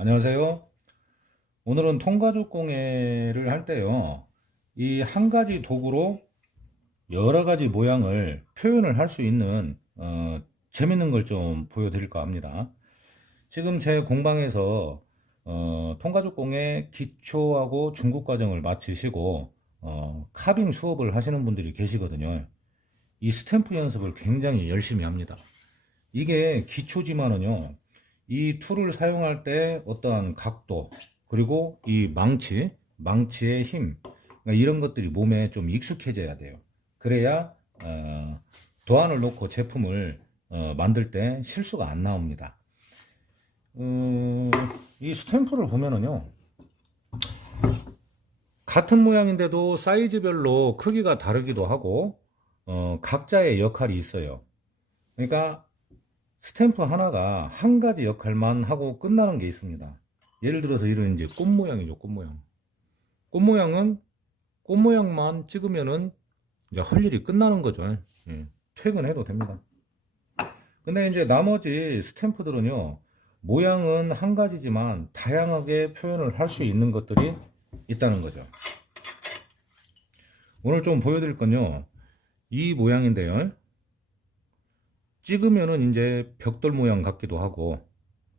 안녕하세요. 오늘은 통가죽 공예를 할 때요. 이 한 가지 도구로 여러 가지 모양을 표현을 할 수 있는 재밌는 걸 좀 보여드릴까 합니다. 지금 제 공방에서 통가죽 공예 기초하고 중급 과정을 마치시고 카빙 수업을 하시는 분들이 계시거든요. 이 스탬프 연습을 굉장히 열심히 합니다. 이게 기초지만은요, 이 툴을 사용할 때 어떠한 각도, 그리고 이 망치의 힘, 그러니까 이런 것들이 몸에 좀 익숙해져야 돼요. 그래야, 도안을 놓고 제품을 만들 때 실수가 안 나옵니다. 어, 이 스탬프를 보면은요, 같은 모양인데도 사이즈별로 크기가 다르기도 하고, 각자의 역할이 있어요. 그러니까 스탬프 하나가 한 가지 역할만 하고 끝나는 게 있습니다. 예를 들어서 이런 이제 꽃 모양이죠, 꽃 모양. 꽃 모양은 꽃 모양만 찍으면은 이제 할 일이 끝나는 거죠. 예, 퇴근해도 됩니다. 근데 이제 나머지 스탬프들은요, 모양은 한 가지지만 다양하게 표현을 할 수 있는 것들이 있다는 거죠. 오늘 좀 보여드릴 건요, 이 모양인데요. 찍으면은 이제 벽돌 모양 같기도 하고,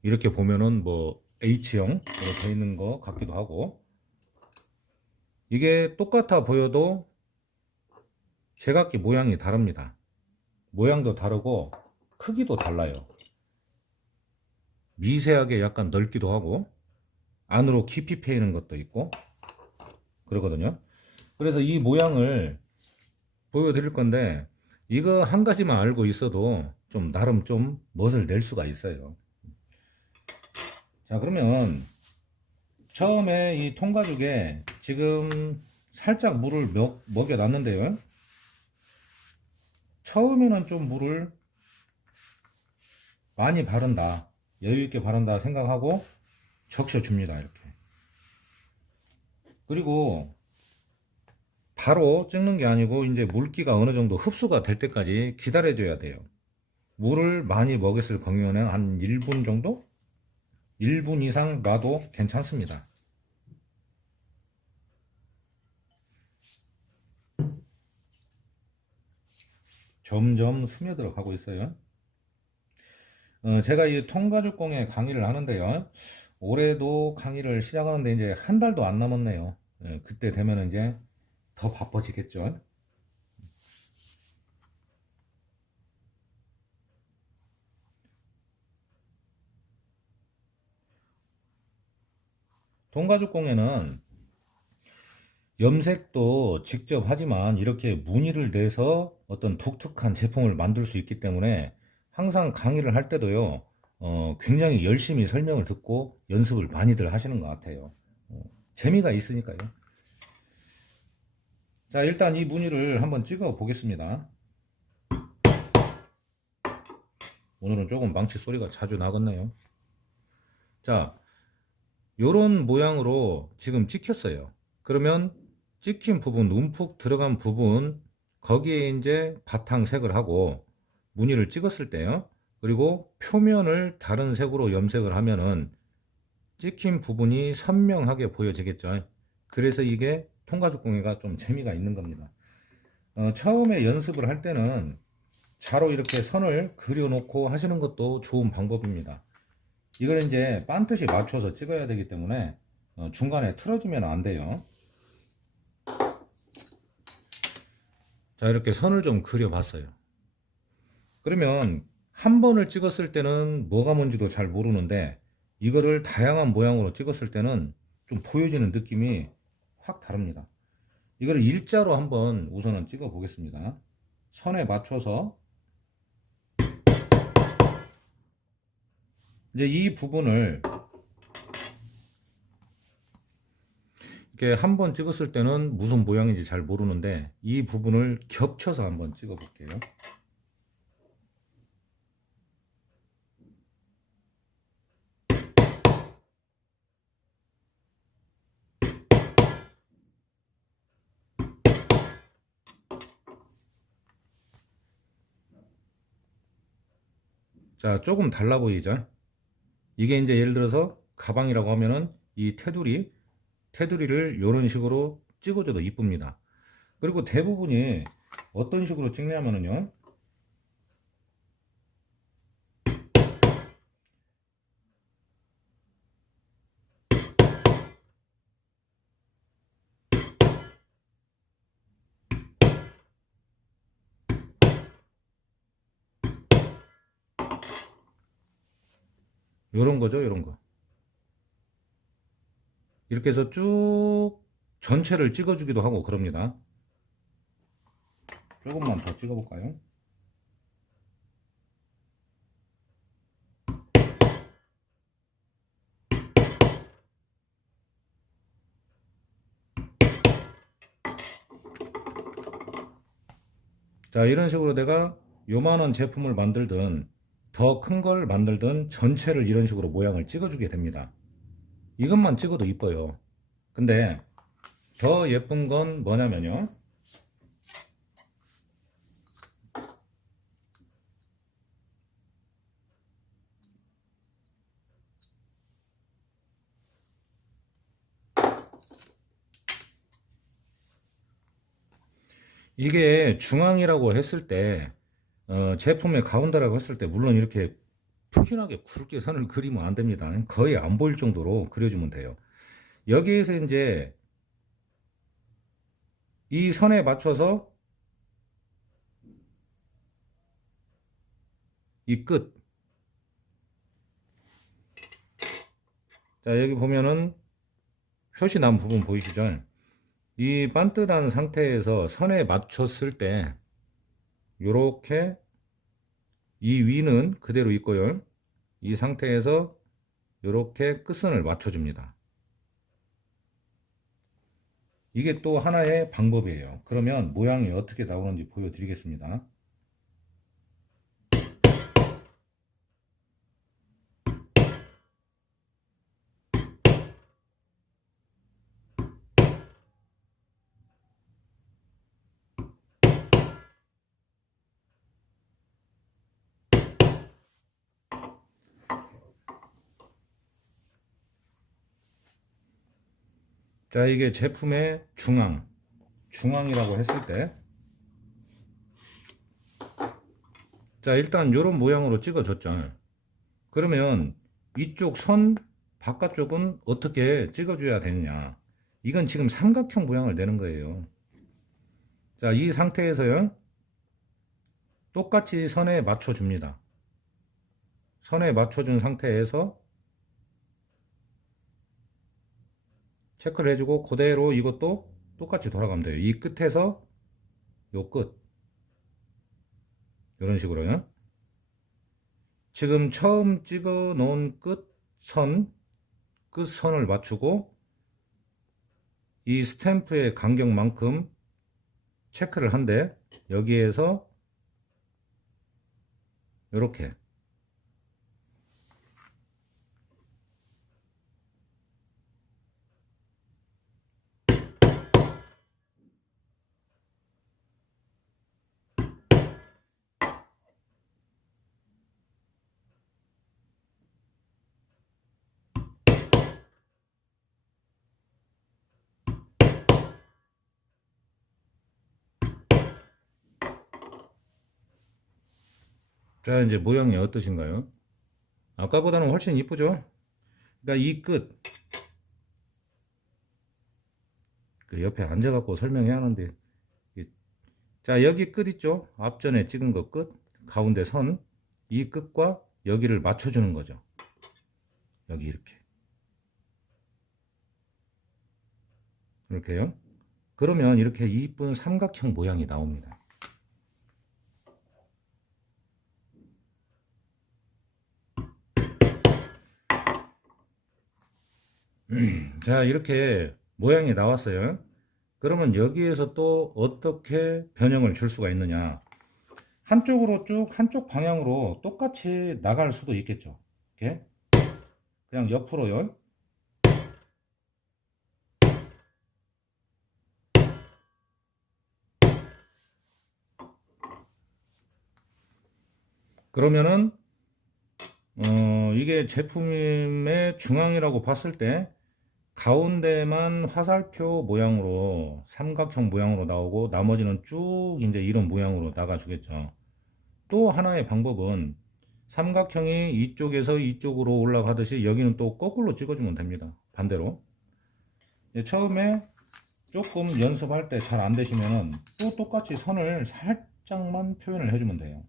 이렇게 보면은 뭐 H형으로 되어 있는 것 같기도 하고, 이게 똑같아 보여도 제각기 모양이 다릅니다. 모양도 다르고 크기도 달라요. 미세하게 약간 넓기도 하고 안으로 깊이 패이는 것도 있고 그러거든요. 그래서 이 모양을 보여드릴 건데, 이거 한 가지만 알고 있어도 좀 나름 좀 멋을 낼 수가 있어요. 자, 그러면 처음에 이 통가죽에 지금 살짝 물을 먹여 놨는데요. 처음에는 좀 물을 많이 바른다, 여유 있게 바른다 생각하고 적셔 줍니다. 이렇게. 그리고 바로 찍는 게 아니고 이제 물기가 어느 정도 흡수가 될 때까지 기다려 줘야 돼요. 물을 많이 먹였을 경우에는 한 1분 정도? 1분 이상 놔도 괜찮습니다. 점점 스며들어 가고 있어요. 제가 이 통가죽 공예 강의를 하는데요. 올해도 강의를 시작하는데 이제 한 달도 안 남았네요. 그때 되면 이제 더 바빠지겠죠. 통가죽 공예는 염색도 직접 하지만 이렇게 무늬를 내서 어떤 독특한 제품을 만들 수 있기 때문에 항상 강의를 할 때도요, 굉장히 열심히 설명을 듣고 연습을 많이들 하시는 것 같아요. 재미가 있으니까요. 자, 일단 이 무늬를 한번 찍어 보겠습니다. 오늘은 조금 망치 소리가 자주 나겠네요. 자, 요런 모양으로 지금 찍혔어요. 그러면 찍힌 부분, 움푹 들어간 부분, 거기에 이제 바탕색을 하고 무늬를 찍었을 때요. 그리고 표면을 다른 색으로 염색을 하면은 찍힌 부분이 선명하게 보여지겠죠. 그래서 이게 통가죽 공예가 좀 재미가 있는 겁니다. 처음에 연습을 할 때는 자로 이렇게 선을 그려 놓고 하시는 것도 좋은 방법입니다. 이걸 이제 반듯이 맞춰서 찍어야 되기 때문에 중간에 틀어지면 안 돼요. 자, 이렇게 선을 좀 그려 봤어요. 그러면 한 번을 찍었을 때는 뭐가 뭔지도 잘 모르는데, 이거를 다양한 모양으로 찍었을 때는 좀 보여지는 느낌이 확 다릅니다. 이거를 일자로 한번 우선은 찍어 보겠습니다. 선에 맞춰서 이제 이 부분을 이렇게 한번 찍었을 때는 무슨 모양인지 잘 모르는데, 이 부분을 겹쳐서 한번 찍어 볼게요. 자, 조금 달라 보이죠? 이게 이제 예를 들어서 가방이라고 하면은 이 테두리를 이런 식으로 찍어줘도 이쁩니다. 그리고 대부분이 어떤 식으로 찍냐면은요, 요런 거죠, 요런 거. 이렇게 해서 쭉 전체를 찍어주기도 하고 그럽니다. 조금만 더 찍어볼까요? 자, 이런 식으로 내가 요만한 제품을 만들든 더 큰 걸 만들든 전체를 이런 식으로 모양을 찍어주게 됩니다. 이것만 찍어도 이뻐요. 근데 더 예쁜 건 뭐냐면요, 이게 중앙이라고 했을 때, 제품의 가운데라고 했을 때 물론 이렇게 푹신하게 굵게 선을 그리면 안 됩니다. 거의 안 보일 정도로 그려주면 돼요. 여기에서 이제 이 선에 맞춰서 이 끝, 자, 여기 보면은 표시 난 부분 보이시죠? 이 반듯한 상태에서 선에 맞췄을 때 요렇게 이 위는 그대로 있고요. 이 상태에서 요렇게 끝선을 맞춰줍니다. 이게 또 하나의 방법이에요. 그러면 모양이 어떻게 나오는지 보여드리겠습니다. 자, 이게 제품의 중앙이라고 했을 때, 자, 일단 이런 모양으로 찍어줬죠. 그러면 이쪽 선 바깥쪽은 어떻게 찍어줘야 되느냐? 이건 지금 삼각형 모양을 내는 거예요. 자, 이 상태에서요, 똑같이 선에 맞춰줍니다. 선에 맞춰준 상태에서 체크를 해주고 그대로 이것도 똑같이 돌아가면 돼요. 이 끝에서 요 끝, 이런 식으로요. 지금 처음 찍어 놓은 끝선을 맞추고 이 스탬프의 간격만큼 체크를 한데, 여기에서 이렇게, 자, 이제 모양이 어떠신가요? 아까보다는 훨씬 이쁘죠? 그러니까 이 끝, 그 옆에 앉아갖고 설명해야 하는데, 자, 여기 끝 있죠? 앞전에 찍은 거 끝, 가운데 선, 이 끝과 여기를 맞춰주는 거죠. 여기 이렇게. 이렇게요. 그러면 이렇게 이쁜 삼각형 모양이 나옵니다. 자, 이렇게 모양이 나왔어요. 그러면 여기에서 또 어떻게 변형을 줄 수가 있느냐? 한쪽으로 쭉 한쪽 방향으로 똑같이 나갈 수도 있겠죠. 이렇게 그냥 옆으로요. 그러면은 이게 제품의 중앙이라고 봤을 때 가운데만 화살표 모양으로 삼각형 모양으로 나오고 나머지는 쭉 이제 이런 모양으로 나가 주겠죠. 또 하나의 방법은 삼각형이 이쪽에서 이쪽으로 올라가듯이 여기는 또 거꾸로 찍어주면 됩니다. 반대로. 처음에 조금 연습할 때 잘 안 되시면은 또 똑같이 선을 살짝만 표현을 해주면 돼요.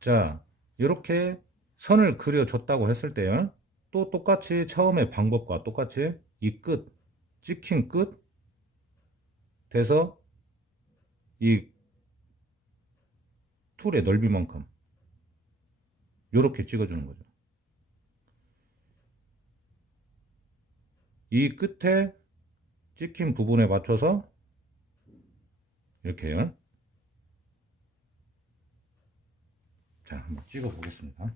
자, 이렇게 선을 그려줬다고 했을 때요. 또 똑같이 처음에 방법과 똑같이 이 끝, 찍힌 끝 돼서 이 툴의 넓이만큼 이렇게 찍어주는 거죠. 이 끝에 찍힌 부분에 맞춰서 이렇게요. 자, 한번 찍어 보겠습니다.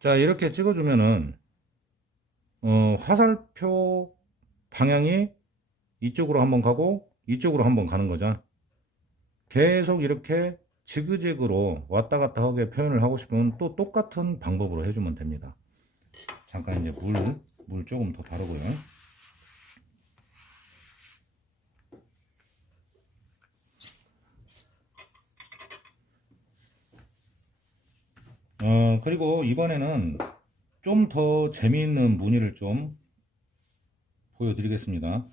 자, 이렇게 찍어주면은 화살표 방향이 이쪽으로 한번 가고 이쪽으로 한번 가는 거죠. 계속 이렇게 지그재그로 왔다 갔다 하게 표현을 하고 싶으면 또 똑같은 방법으로 해주면 됩니다. 잠깐 이제 물 조금 더 바르고요. 그리고 이번에는 좀 더 재미있는 무늬를 좀 보여드리겠습니다.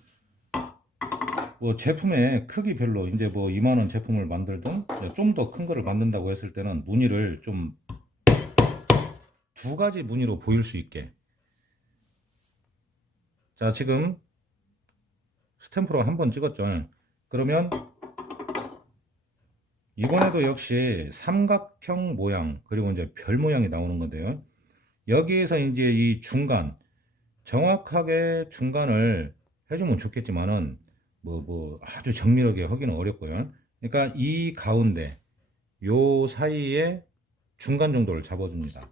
뭐 제품의 크기별로 이제 뭐 2만원 제품을 만들든 좀 더 큰 거를 만든다고 했을 때는 무늬를 좀 두 가지 무늬로 보일 수 있게. 자, 지금 스탬프로 한번 찍었죠. 그러면 이번에도 역시 삼각형 모양 그리고 이제 별 모양이 나오는 건데요. 여기에서 이제 이 중간 정확하게 중간을 해주면 좋겠지만은 뭐 아주 정밀하게 하기는 어렵고요. 그러니까 이 가운데 요 사이에 중간 정도를 잡아줍니다.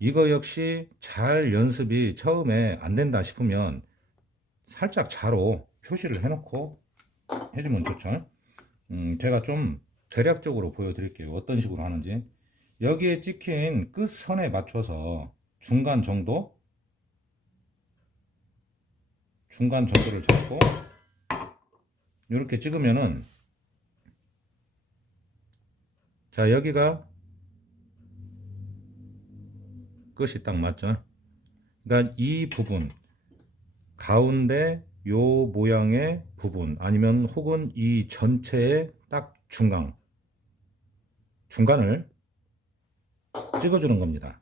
이거 역시 잘 연습이 처음에 안 된다 싶으면 살짝 자로 표시를 해놓고 해주면 좋죠. 제가 좀 대략적으로 보여드릴게요. 어떤 식으로 하는지. 여기에 찍힌 끝선에 맞춰서 중간 정도를 잡고 이렇게 찍으면은, 자, 여기가 끝이 딱 맞죠. 그러니까 이 부분 가운데 요 모양의 부분 아니면 혹은 이 전체의 딱 중간을 찍어주는 겁니다.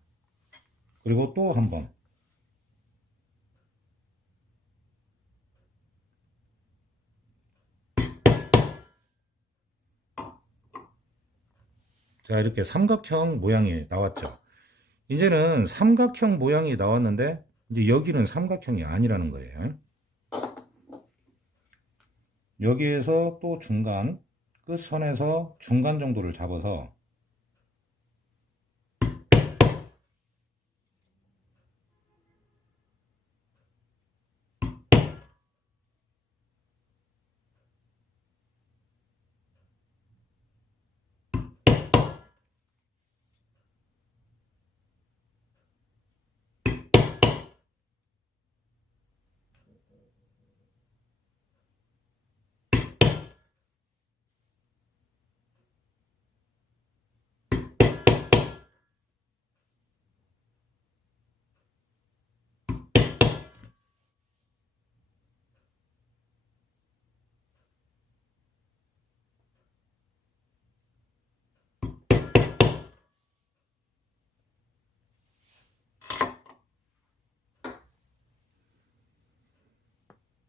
그리고 또 한번, 자, 이렇게 삼각형 모양이 나왔죠. 이제는 삼각형 모양이 나왔는데 이제 여기는 삼각형이 아니라는 거예요. 여기에서 또 중간 끝선에서 중간 정도를 잡아서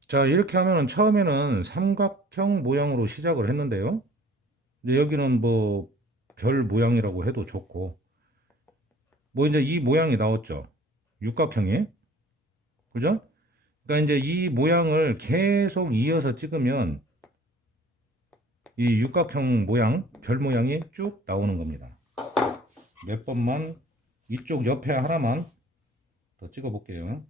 자, 이렇게 하면은 처음에는 삼각형 모양으로 시작을 했는데요. 근데 여기는 뭐 별 모양이라고 해도 좋고, 뭐 이제 이 모양이 나왔죠. 육각형이. 그죠? 그러니까 이제 이 모양을 계속 이어서 찍으면 이 육각형 모양, 별 모양이 쭉 나오는 겁니다. 몇 번만 이쪽 옆에 하나만 더 찍어 볼게요.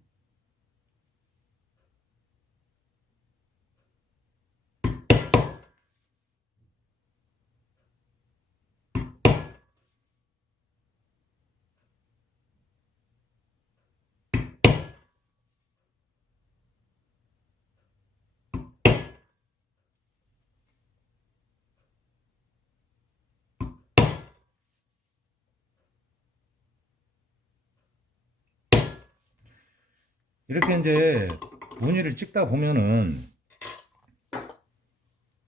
이렇게 이제 무늬를 찍다 보면은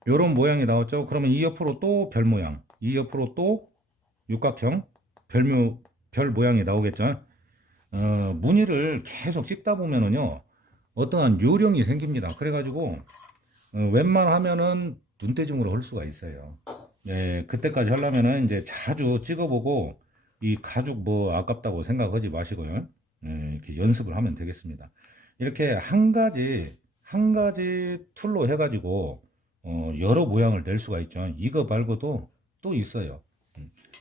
요런 모양이 나왔죠. 그러면 이 옆으로 또 별 모양, 이 옆으로 또 육각형 별 모양이 나오겠죠. 무늬를 계속 찍다 보면은요, 어떠한 요령이 생깁니다. 그래가지고 웬만하면은 눈대중으로 할 수가 있어요. 예, 그때까지 하려면은 이제 자주 찍어보고 이 가죽 뭐 아깝다고 생각하지 마시고요. 예, 이렇게 연습을 하면 되겠습니다. 이렇게 한 가지 툴로 해가지고 여러 모양을 낼 수가 있죠. 이거 말고도 또 있어요.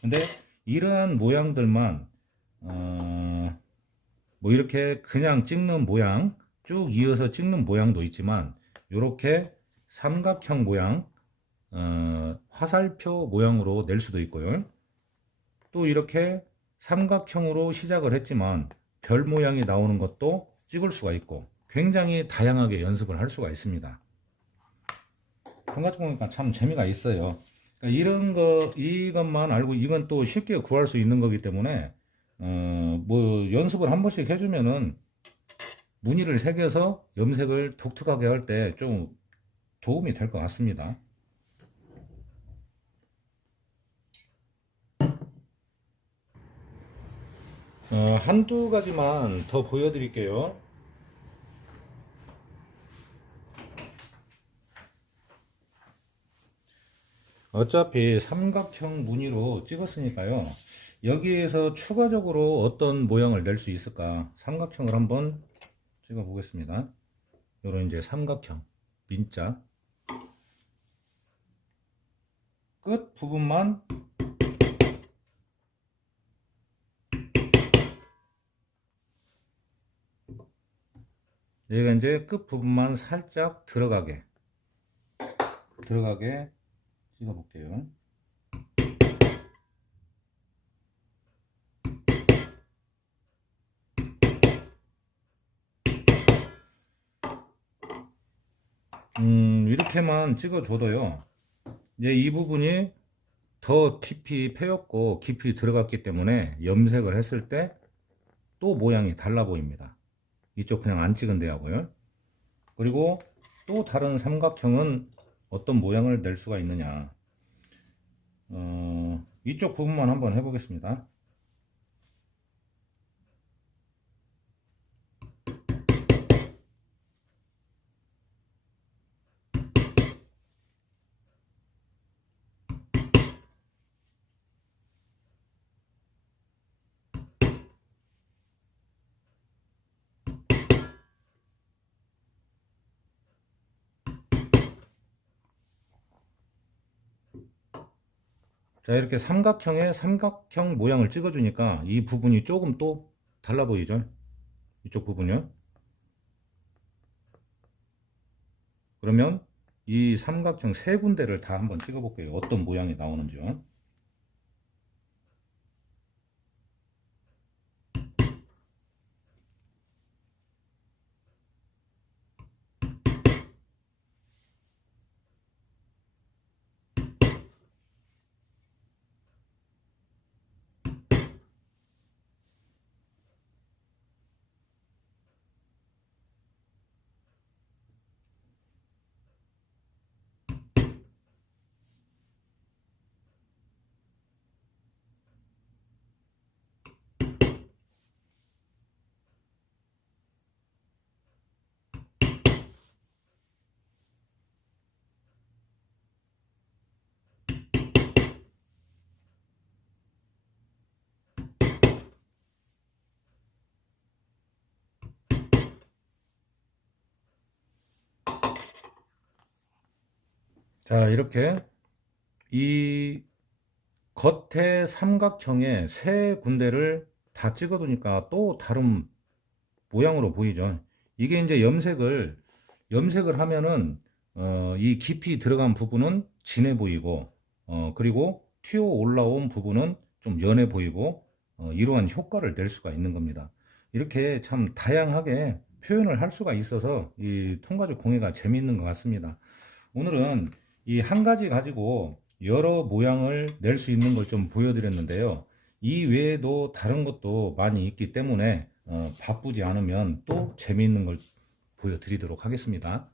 근데 이러한 모양들만 뭐 이렇게 그냥 찍는 모양 쭉 이어서 찍는 모양도 있지만 이렇게 삼각형 모양 화살표 모양으로 낼 수도 있고요. 또 이렇게 삼각형으로 시작을 했지만 별 모양이 나오는 것도 찍을 수가 있고 굉장히 다양하게 연습을 할 수가 있습니다. 통가죽공이니까 참 재미가 있어요. 그러니까 이것만 알고 이건 또 쉽게 구할 수 있는 거기 때문에 뭐 연습을 한 번씩 해주면은 무늬를 새겨서 염색을 독특하게 할 때 좀 도움이 될 것 같습니다. 한두 가지만 더 보여드릴게요. 어차피 삼각형 무늬로 찍었으니까요. 여기에서 추가적으로 어떤 모양을 낼 수 있을까? 삼각형을 한번 찍어 보겠습니다. 요런 이제 삼각형 민자 끝 부분만 여기가 이제 끝 부분만 살짝 들어가게 찍어 볼게요. 이렇게만 찍어줘도요. 이제 이 부분이 더 깊이 패였고 깊이 들어갔기 때문에 염색을 했을 때 또 모양이 달라 보입니다. 이쪽 그냥 안 찍은 데하고요. 그리고 또 다른 삼각형은 어떤 모양을 낼 수가 있느냐. 이쪽 부분만 한번 해보겠습니다. 자, 이렇게 삼각형에 삼각형 모양을 찍어주니까 이 부분이 조금 또 달라 보이죠? 이쪽 부분이요. 그러면 이 삼각형 세 군데를 다 한번 찍어 볼게요. 어떤 모양이 나오는지요. 자, 이렇게 이 겉에 삼각형의 세 군데를 다 찍어두니까 또 다른 모양으로 보이죠. 이게 이제 염색을 하면은 이 깊이 들어간 부분은 진해 보이고 그리고 튀어 올라온 부분은 좀 연해 보이고 이러한 효과를 낼 수가 있는 겁니다. 이렇게 참 다양하게 표현을 할 수가 있어서 이 통가죽 공예가 재미있는 것 같습니다. 오늘은 이 한 가지 가지고 여러 모양을 낼 수 있는 걸 좀 보여드렸는데요. 이 외에도 다른 것도 많이 있기 때문에 바쁘지 않으면 또 재미있는 걸 보여드리도록 하겠습니다.